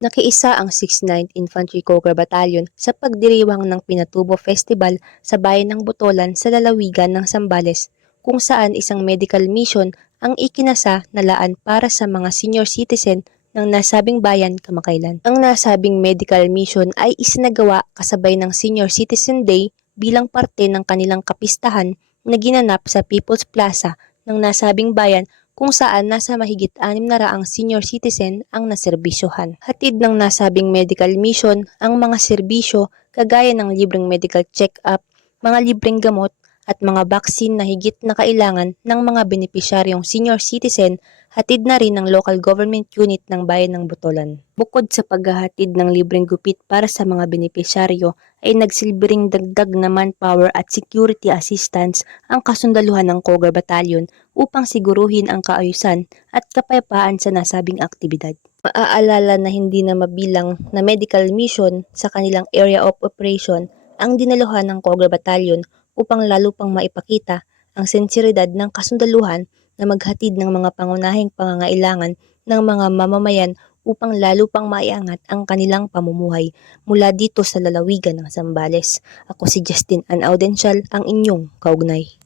Nakiisa ang 69th Infantry Cobra Battalion sa pagdiriwang ng Pinatubo Festival sa bayan ng Botolan sa lalawigan ng Sambales, kung saan isang medical mission ang ikinasa na laan para sa mga senior citizen ng nasabing bayan kamakailan. Ang nasabing medical mission ay isinagawa kasabay ng Senior Citizen Day bilang parte ng kanilang kapistahan na ginanap sa People's Plaza ng nasabing bayan kung saan nasa mahigit anim na raang senior citizen ang naserbisyohan. Hatid ng nasabing medical mission ang mga serbisyo kagaya ng libreng medical check-up, mga libreng gamot, at mga vaccine na higit na kailangan ng mga benepisyaryong senior citizen, hatid na rin ng local government unit ng bayan ng Botolan. Bukod sa paghahatid ng libreng gupit para sa mga benepisyaryo, ay nagsilbing dagdag na manpower at security assistance ang kasundaluhan ng Kogar Battalion upang siguruhin ang kaayusan at kapayapaan sa nasabing aktibidad. Maaalala na hindi na mabilang na medical mission sa kanilang area of operation ang dinaluhan ng Kogar Battalion upang lalo pang maipakita ang sensiridad ng kasundaluhan na maghatid ng mga pangunahing pangangailangan ng mga mamamayan upang lalo pang maiangat ang kanilang pamumuhay mula dito sa lalawigan ng Zambales. Ako si Justin An Audensyal, ang inyong kaugnay.